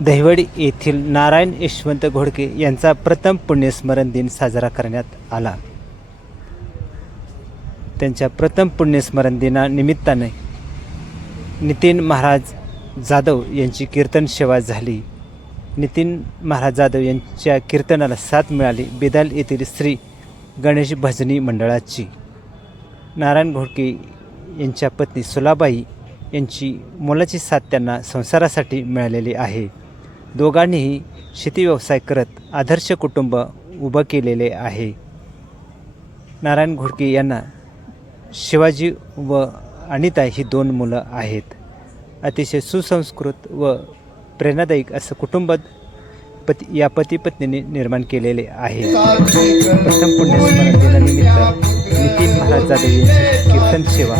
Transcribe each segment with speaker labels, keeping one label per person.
Speaker 1: दहिवडी येथील नारायण यशवंत घोडके यांचा प्रथम पुण्यस्मरण दिन साजरा करण्यात आला. त्यांच्या प्रथम पुण्यस्मरण दिनानिमित्ताने नितीन महाराज जाधव यांची कीर्तन सेवा झाली. नितीन महाराज जाधव यांच्या कीर्तनाला साथ मिळाली बेदाल येथील श्री गणेश भजनी मंडळाची. नारायण घोडके यांच्या पत्नी सुलाबाई यांची मुलाची साथ त्यांना संसारासाठी मिळालेली आहे. दोघांनीही शेती व्यवसाय करत आदर्श कुटुंब उभं केलेले आहे. नारायण घोडके यांना शिवाजी व अनिता ही दोन मुलं आहेत. अतिशय सुसंस्कृत व प्रेरणादायी असं कुटुंब पती या पती पत्नीने निर्माण केलेले आहे. प्रथम पुण्यस्मरण दिनानिमित्त नितीन महाराज जाधव यांची कीर्तन सेवा.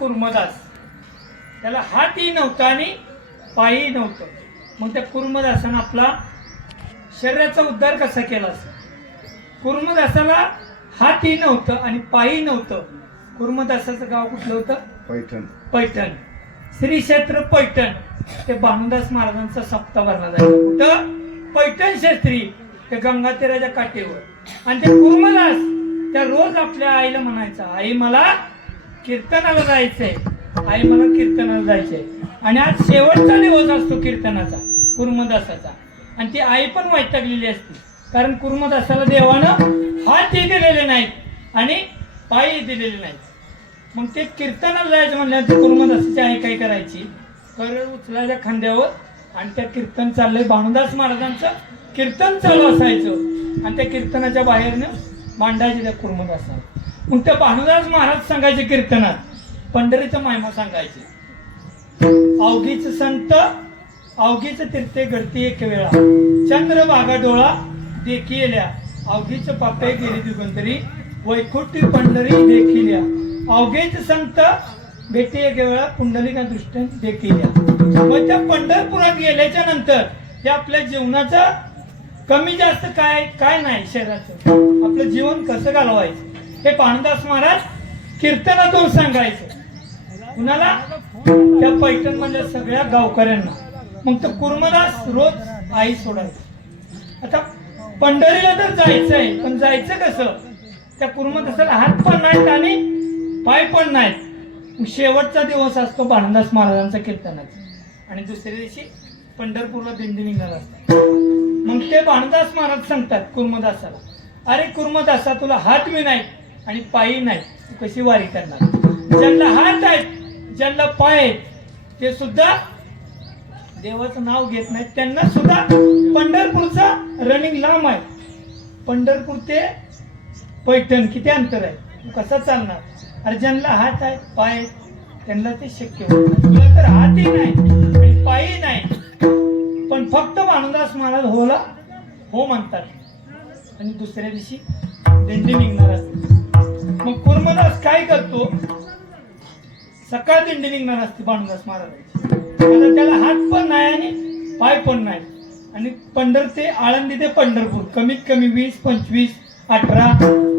Speaker 2: कुर्मदास त्याला हातही नव्हता आणि पायही नव्हतं. मग त्या कुर्मदासानं आपला शरीराचा उद्धार कसा केला असेल कुर्मदासाला हातही नव्हतं आणि पायही नव्हतं. कुर्मदासाचं गाव कुठलं होतं?
Speaker 3: पैठण.
Speaker 2: पैठण. श्री क्षेत्र पैठण. ते भानुदास महाराजांचा सप्ताह भरला जायचा. कुठं? पैठण क्षेत्री. ते गंगातीराच्या काठेवर. आणि ते कुर्मदास त्या रोज आपल्या आईला म्हणायचा आई मला कीर्तनाला जायचंय. आई मला कीर्तनाला जायचंय. आणि आज शेवटचा दिवस असतो कीर्तनाचा कुर्मदासाचा. आणि ती आई पण वैतागलेली असते. कारण कुर्मदासाला देवानं हातही दिलेले नाहीत आणि पायही दिलेले नाहीत. मग ते कीर्तनाला जायचं म्हणल्यावर ते कुर्मदासाची आई काय करायची? कर उचलायच्या खांद्यावर आणि त्या कीर्तन चाललंय. भानुदास महाराजांचं कीर्तन चालू असायचं. आणि त्या कीर्तनाच्या बाहेरनं मांडायचे त्या कुर्मदासाला. मग त्या भानुदास महाराज सांगायचे कीर्तनात? पंढरीचं महिमा सांगायचे. अवघीच संत अवघीच तीर्थे घडती एक वेळा. चंद्र बागा डोळा देखी अवघीच पापे गेली दिगंतरी. वैकुटी पंढरी देखिल्या अवघेच संत भेटी एक वेळा. पुंडलिका दृष्टी देखिल्या मग त्या पंढरपुरात गेल्याच्यानंतर हे आपल्या जीवनाचं कमी जास्त काय काय नाही शरीराचं आपलं जीवन कसं घालवायचं? हे पाणदास महाराज कीर्तनातून सांगायचं. कुणाला? त्या पैठण म्हणजे सगळ्या गावकऱ्यांना. मग तर कुर्मदास रोज आई सोडायचं. आता पंढरीला तर जायचं आहे पण जायचं कसं? त्या कुर्मदासाला हात पण नाहीत आणि पाय पण नाहीत. शेवटचा दिवस असतो भानदास महाराजांचा कीर्तनाचा. आणि दुसऱ्या दिवशी पंढरपूरला दिंडी निघाला असतात मग ते भानदास महाराज सांगतात कुर्मदासाला अरे कुर्मदासा तुला हात मी नाही आणि पायी नाही कशी वारी करणार? ज्यांना हात आहेत ज्यांना पाय आहेत ते सुद्धा देवाचं नाव घेत नाहीत. त्यांना सुद्धा पंढरपूरचा रनिंग लांब आहे. पंढरपूर ते पैठण किती अंतर आहे? कसं कसा चालणार? अरे ज्यांना हात आहेत पाय आहेत त्यांना ते शक्य होत तुला तर हातही नाही आणि पायही नाही. पण फक्त भानुदास महाराज होला हो म्हणतात. आणि दुसऱ्या दिवशी दिंडी निघणार असते. मग कुर्मदास काय करतो? सकाळ दिंडी निघणार असते भानुदास महाराज. त्याला हात पण नाही आणि पाय पण नाही. आणि पंढर ते आळंदी ते पंढरपूर कमीत कमी वीस पंचवीस अठरा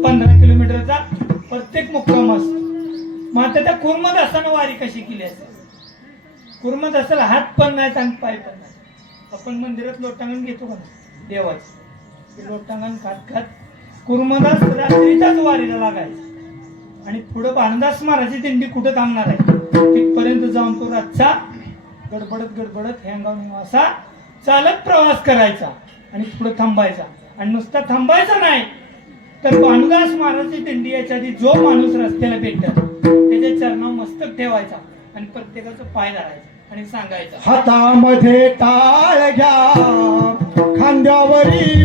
Speaker 2: पंधरा किलोमीटरचा प्रत्येक मुक्काम असतो. मग आता त्या कुर्मदासानं वारी कशी केली असेल? कुर्मदासाला हात पण नाहीत आणि पाय पण नाही आपण मंदिरात लोटांगण घेतो का देवाचं. लोटांगण खात खात कुर्मदास रात्रीचाच वारीला लागायचं. आणि पुढं भानदास महाराजी दिंडी कुठं थांबणार आहे? तिथपर्यंत जाऊन तो रातचा गडबडत गडबडत हँगाव हो असा चालत प्रवास करायचा आणि पुढे थांबायचा. आणि नुसता थांबायचा नाही तर भानुदास महाराजची दिंडी याच्या आधी जो माणूस रस्त्याला भेटत त्याच्या चरणावर मस्तक ठेवायचा आणि प्रत्येकाचं पाय धरायचा आणि सांगायचं
Speaker 3: हातामध्ये टाळ घ्या खांद्यावरी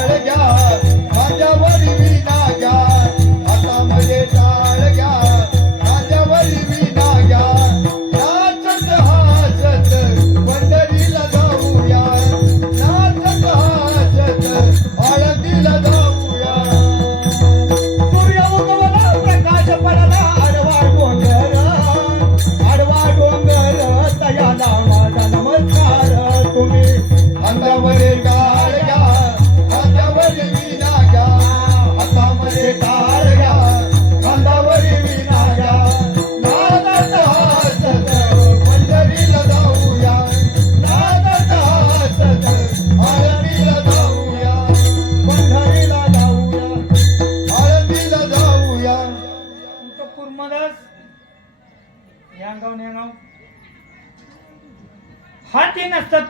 Speaker 3: माझ्या घ्या खांद्यावरी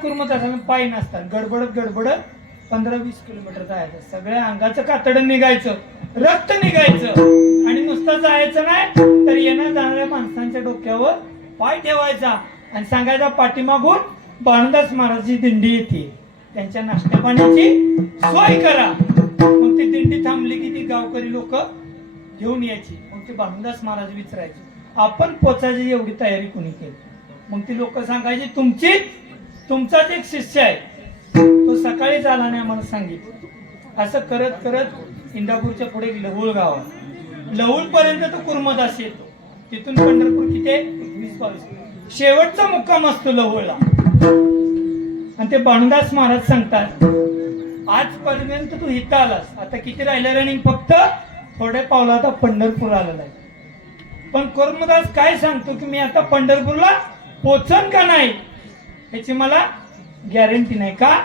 Speaker 2: कुरमत नसतात पाय नसतात. गडबडत गडबडत पंधरा वीस किलोमीटर जायचं. सगळ्या अंगाचं कातडं निघायचं. रक्त निघायचं. आणि नुसतं जायचं नाही तर येणार जाणाऱ्या माणसांच्या डोक्यावर पाय ठेवायचा आणि सांगायचा पाठीमागून बाणदास महाराजची दिंडी येते. त्यांच्या नाश्त्या पाण्याची सोय करा. मग ती दिंडी थांबली की ती गावकरी लोक घेऊन यायची. मग ते बाणदास महाराज विचारायचे आपण पोचायची एवढी तयारी कोणी केली? मग ती लोक सांगायची तुमची तुमचाच एक शिष्य आहे. तो सकाळीच आला नाही आम्हाला सांगितलं. असं करत करत इंदापूरच्या पुढे एक लहुळ गाव आहे. लहुळ पर्यंत तो कुर्मदास येतो. तिथून पंढरपूर किती वीस बावीस. शेवटचा मुक्काम असतो लहुळला. आणि ते बाणदास महाराज सांगतात आजपर्यंत तू इथं आलास. आता किती राहिलं रनिंग फक्त थोड्या पावला आता पंढरपूर आलेला आहे. पण कर्मदास काय सांगतो की मी आता पंढरपूरला पोचन का नाही? याची मला गॅरंटी नाही. का?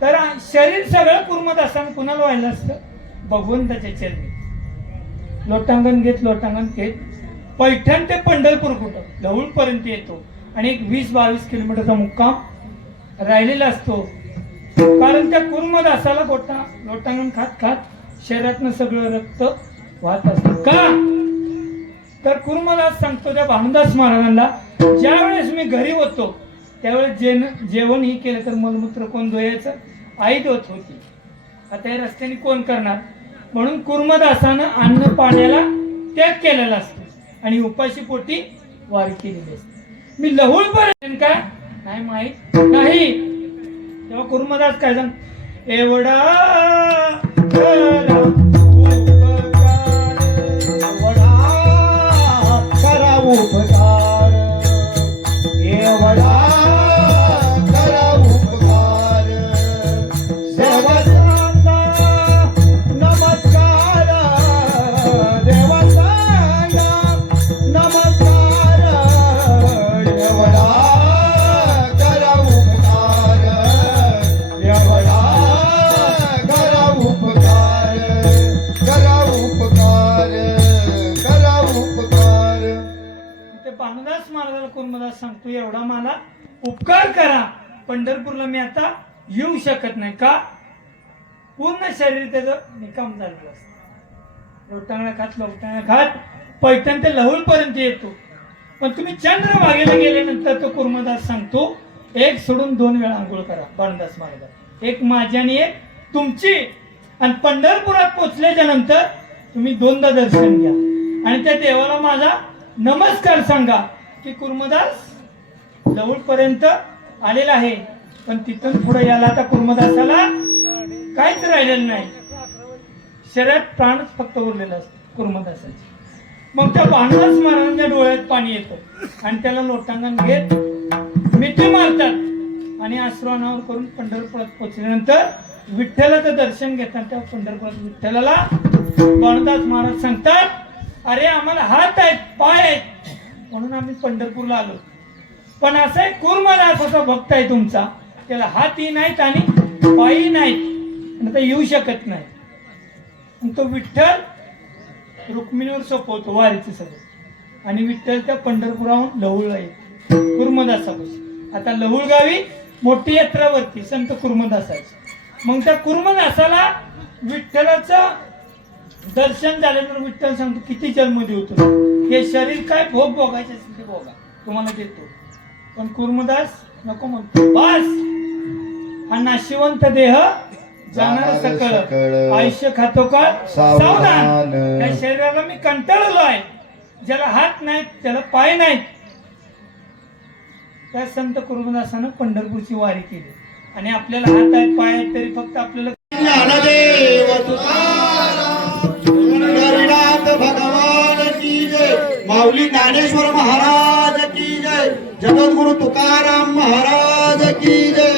Speaker 2: तर शरीर सगळं कुर्मदासानं कुणाला व्हायला असतं? भगवंताच्या चरणी. लोटांगण घेत लोटांगण घेत. पैठण ते पंढरपूर कुठं? लहुळ पर्यंत येतो. आणि एक वीस बावीस किलोमीटरचा मुक्काम राहिलेला असतो. कारण त्या कुर्मदासाला गोटा लोटांगण खात खात शरीरातनं सगळं रक्त वाहत असतं. का? तर कुर्मदास सांगतो त्या भानुदास महाराजांना ज्या वेळेस मी घरी होतो त्यावेळेस जेन जेवण ही केलं तर मलमूत्र कोण धुयायचं आई धुत होती. आता या रस्त्याने कोण करणार? म्हणून कुर्मदासानं अन्न पाण्याला त्याग केलेला असतो आणि उपाशी पोटी वारी केलेली असते. मी लहूळ पर्यंत का? नाही माहीत. नाही. तेव्हा कुर्मदास काय सांग एवढा रामदास महाराजाला महाराजाला कुर्मदास सांगतो एवढा मला उपकार करा. पंढरपूरला मी आता येऊ शकत नाही. का? पूर्ण शरीर त्याचं निकाम झालेलं असत. लोटांगणा खात लोटांगणा खात पैठण ते लहुल पर्यंत येतो. पण तुम्ही चंद्रभागेला गेल्यानंतर तो कुर्मदास सांगतो एक सोडून दोन वेळा आंघोळ करा बाणदास महाराज. एक माझी आणि एक तुमची. आणि पंढरपुरात पोचल्याच्या नंतर तुम्ही दोनदा दर्शन घ्या. आणि त्या देवाला माझा नमस्कार सांगा की कुर्मदास जवळपर्यंत आलेला आहे. पण तिथून पुढे याला आता कुर्मदासाला काहीच राहिलेलं नाही. शरीरात प्राणच फक्त उरलेला असतो कुर्मदासाचे. मग त्या भानुदास महाराजांच्या डोळ्यात पाणी येतं आणि त्याला लोटांगण घेत मिठी मारतात आणि आश्रवणावर करून पंढरपुरात पोचल्यानंतर विठ्ठलाचं दर्शन घेतात त्या पंढरपुरात विठ्ठलाला भानुदास महाराज सांगतात अरे आम्हाला हात आहेत पाय आहेत. म्हणून आम्ही पंढरपूरला आलो. पण असा एक कुर्मदास असा भक्त आहे तुमचा त्याला हातही नाहीत आणि पायही नाहीत. आणि आता येऊ शकत नाही आणि तो विठ्ठल रुक्मिणीवर सोपवतो वारीचे सगळं. आणि विठ्ठल त्या पंढरपुराहून लहुळला येतो. कुर्मदासापासून. आता लहुळ गावी मोठी यात्रावरती संत कुर्मदासाची मग त्या कुर्मदासाला विठ्ठलाचं दर्शन झाल्यानंतर विठ्ठल सांगतो किती जन्म देऊ तुला हे शरीर काय भोग भोगायचे असेल ते भोगा. तुम्हाला देतो. पण कुर्मदास नको म्हणतो. बस! हा नाशिवंत देह जाणार सकळ. आयुष्य खातो का?
Speaker 3: सावधान.
Speaker 2: सावधान. त्या शरीराला मी कंटाळलो आहे. ज्याला हात नाहीत त्याला पाय नाहीत. त्या संत कुर्मदासानं पंढरपूरची वारी केली. आणि आपल्याला हात आहेत पाय आहेत तरी फक्त आपल्याला
Speaker 3: माऊली ज्ञानेश्वर महाराज की जय. जगद्गुरु तुकाराम महाराज की जय.